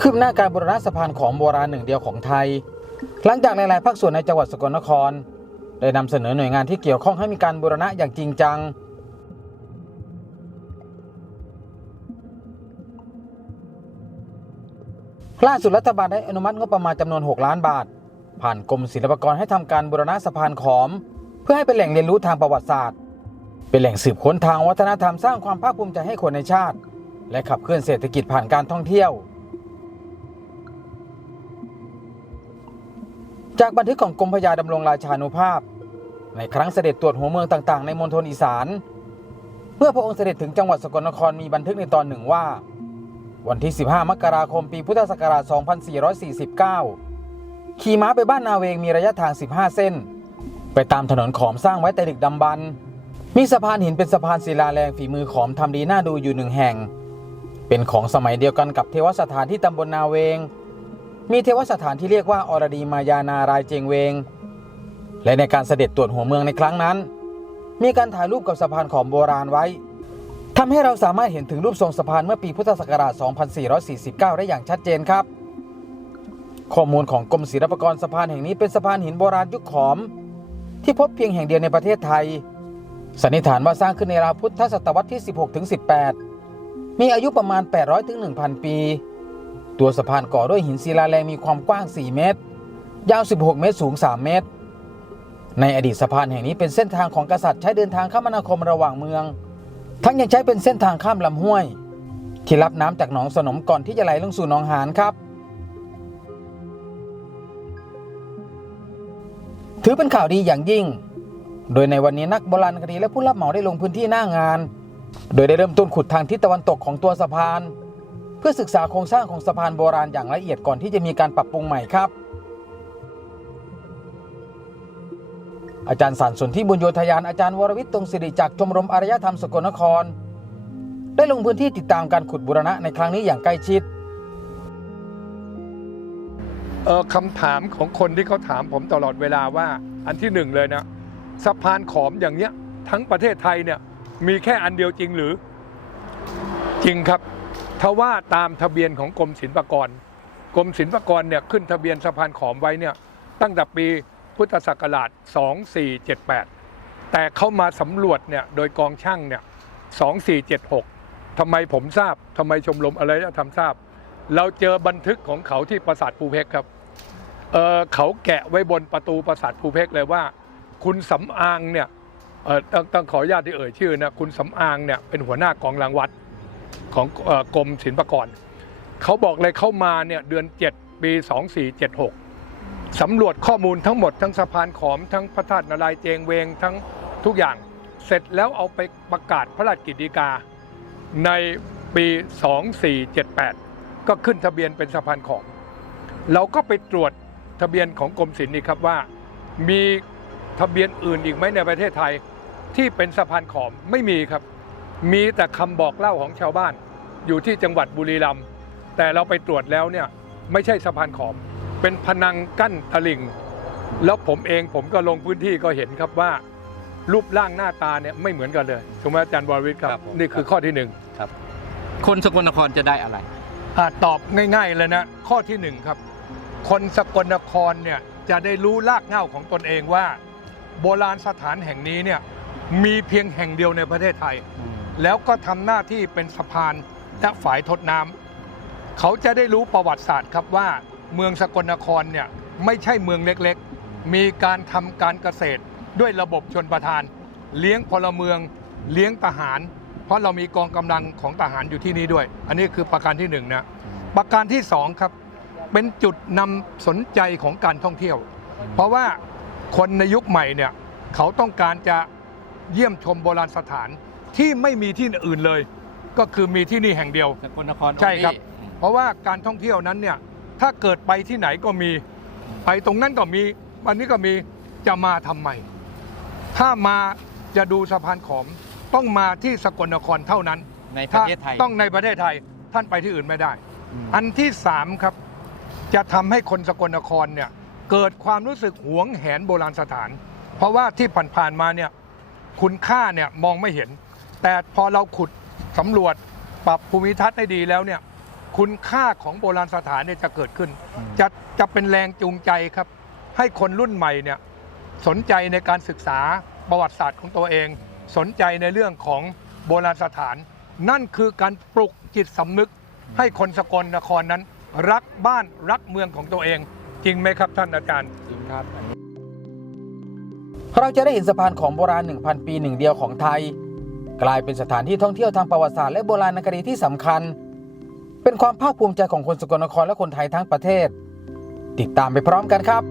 คืบหน้าการบูรณะสะพานของโบราณหนึ่งเดียวของไทย หลังจากหลาย ๆ ภาคส่วนในจังหวัดสกลนคร ได้นำเสนอหน่วยงานที่เกี่ยวข้องให้มีการบูรณะอย่างจริงจัง ล่าสุดรัฐบาลได้อนุมัติงบประมาณจำนวน 6 ล้านบาท ผ่านกรมศิลปากรให้ทำการบูรณะสะพานขอม เพื่อให้เป็นแหล่งเรียนรู้ทางประวัติศาสตร์ เป็นแหล่งสืบค้นทางวัฒนธรรมสร้างความภาคภูมิใจให้คนในชาติ และขับเคลื่อนเศรษฐกิจผ่านการท่องเที่ยว จากบันทึกของกรมพระยาดำรงราชานุภาพ ในครั้งเสด็จตรวจหัวเมืองต่างๆ ในมณฑลอีสาน เมื่อพระองค์เสด็จถึงจังหวัดสกลนครมีบันทึกในตอนหนึ่งว่า วันที่ 15 มกราคมปีพุทธศักราช 2449 ขี่ม้าไปบ้านนาเวงมีระยะทาง 15 เส้น ไปตามถนนขอมสร้างไว้แต่ดึกดำบรรมีสะพานหินเป็นสะพานศิลาแรงฝีมือขอมทำดีน่าดูอยู่หนึ่งแห่ง เป็นของสมัยเดียวกันกับเทวสถานที่ตำบลนาเวง มีเทวสถานที่เรียกว่าอรดีมายานารายเจงเวง และในการเสด็จตรวจหัวเมืองในครั้งนั้น มีการถ่ายรูปกับสะพานขอมโบราณไว้ทำให้เราสามารถเห็นถึงรูปทรงสะพานเมื่อปีพุทธศักราช 2449 ได้อย่างชัดเจนครับ ข้อมูลของกรมศิลปากรสะพานแห่งนี้เป็นสะพานหินโบราณยุคขอม ที่พบเพียงแห่งเดียวในประเทศไทย สันนิษฐานว่าสร้างขึ้นในราวพุทธศตวรรษที่ 16-18 มีอายุประมาณ 800-1,000 ปี ตัวสะพานก่อด้วยหินศิลาแรงมีความกว้าง 4 เมตร ยาว 16 เมตร สูง 3 เมตร ในอดีตสะพานแห่งนี้เป็นเส้นทางของกษัตริย์ใช้เดินทางคมนาคมระหว่างเมือง ทั้งยังใช้เป็นเส้นทางข้ามลำห้วย ที่รับน้ำจากหนองสนมก่อนที่จะไหลลงสู่หนองหานครับ ถือเป็นข่าวดีอย่างยิ่ง โดยในวันนี้นักโบราณคดีและผู้รับเหมาได้ลงพื้นที่หน้างาน โดยได้เริ่มต้นขุดทางทิศตะวันตกของตัวสะพาน เพื่อศึกษาโครงสร้างของสะพานโบราณอย่างละเอียดก่อนที่จะมีการปรับปรุงใหม่ครับ อาจารย์สารสนที่บุญโยธยานอาจารย์วรวิทย์ตรงสิริจากชมรมอารยธรรมสกลนคร ได้ลงพื้นที่ติดตามการขุดบูรณะในครั้งนี้อย่างใกล้ชิดเออคำถามของคนที่เขาถามผมตลอดเวลาว่าอันที่หนึ่งเลยนะสะพานขอมอย่างเนี้ยทั้งประเทศไทยเนี่ยมีแค่อันเดียวจริงหรือ จริงครับ ถ้าว่าตามทะเบียนของกรมศิลปากร กรมศิลปากรเนี่ยขึ้นทะเบียนสะพานขอมไว้เนี่ยตั้งแต่ปีพุทธศักราช 2478 แต่เขามาสำรวจเนี่ยโดยกองช่างเนี่ย 2476 ทำไมผมทราบ ทำไมชมรมอะไรจะทำทราบ เราเจอบันทึกของเขาที่ปราสาทภูเพกครับเเขาแกะไว้บนประตูปราสาทภูเพกเลยว่า คุณสำอางเนี่ยต้องต้องขออนุญาตที่เอ่ยชื่อนะ คุณสำอางเนี่ยเป็นหัวหน้ากองรางวัด ของอกรมศิลปากรเขาบอกเลยเข้ามาเนี่ยเดือน 7 ปี 2476สำรวจข้อมูลทั้งหมดทั้งสะพานขอมทั้งพระธาตุนารายเจงเวงทั้งทุกอย่างเสร็จแล้วเอาไปประกาศพระราชกิจฎีกาในปี 2478 ก็ขึ้นทะเบียนเป็นสะพานขอมเราก็ไปตรวจทะเบียนของกรมศิลป์นี่ครับว่า มีทะเบียนอื่นอีกไหมในประเทศไทยที่เป็นสะพานขอมไม่มีครับ มีแต่คำบอกเล่าของชาวบ้าน อยู่ที่จังหวัดบุรีรัมย์แต่เราไปตรวจแล้วเนี่ยไม่ใช่สะพานขอมเป็นพนังกั้นตลิ่ง แล้วผมเองผมก็ลงพื้นที่ก็เห็นครับว่า รูปร่างหน้าตาเนี่ยไม่เหมือนกันเลยถูกไหมอาจารย์บรวิทย์คครัรับบผม นี่คือข้อที่หนึ่ง คนสกลนครจะได้อะไร อะตอบง่าย ๆ เลยนะ ข้อที่หนึ่งครับ คนสกลนครเนี่ยจะได้รู้รากเหง้าของตนเองว่า โบราณสถานแห่งนี้เนี่ยมีเพียงแห่งเดียวในประเทศไทย แล้วก็ทำหน้าที่เป็นสะพาน และฝายทดน้ำเขาจะได้รู้ประวัติศาสตร์ครับว่าเมืองสกลนครเนี่ยไม่ใช่เมืองเล็กๆ มีการทำการเกษตรด้วยระบบชนประทาน เลี้ยงพลเมือง เลี้ยงทหาร เพราะเรามีกองกำลังของทหารอยู่ที่นี่ด้วย อันนี้คือประการที่หนึ่งนะประการที่สองครับเป็นจุดนำสนใจของการท่องเที่ยว เพราะว่าคนในยุคใหม่เนี่ยเขาต้องการจะเยี่ยมชมโบราณสถานที่ไม่มีที่อื่นเลย ก็คือมีที่นี่แห่งเดียว สกลนครใช่ครับโอเเพราะว่าการท่องเที่ยวนั้นเนี่ยถ้าเกิดไปที่ไหนก็มีไปตรงนั้นก็มีวันนี้ก็มีจะมาทำไม ถ้ามาจะดูสะพานขอม ต้องมาที่สกลนครเท่านั้นในประเทศไทย ถ้าต้องในประเทศไทยท่านไปที่อื่นไม่ได้อืมอันที่สามครับ จะทำให้คนสกลนครเนี่ยเกิดความรู้สึกหวงแหนโบราณสถาน เพราะว่าที่ผ่านๆมาเนี่ยคุณค่าเนี่ยมองไม่เห็น แต่พอเราขุด สำรวจปรับภูมิทัศน์ให้ดีแล้วเนี่ยคุณค่าของโบราณสถานเนี่ยจะเกิดขึ้น จะจะเป็นแรงจูงใจครับ ให้คนรุ่นใหม่เนี่ยสนใจในการศึกษาประวัติศาสตร์ของตัวเอง สนใจในเรื่องของโบราณสถาน นั่นคือการปลุกจิตสำนึก ให้คนสกลนครนั้น รักบ้านรักเมืองของตัวเอง จริงไหมครับท่านอาจารย์จริงครับเราจะได้เห็นสะพานของโบราณ 1,000 ปีหนึ่งเดียวของไทย กลายเป็นสถานที่ท่องเที่ยวทางประวัติศาสตร์และโบราณคดีที่สำคัญ เป็นความภาคภูมิใจของคนสกลนครและคนไทยทั้งประเทศ ติดตามไปพร้อมกันครับ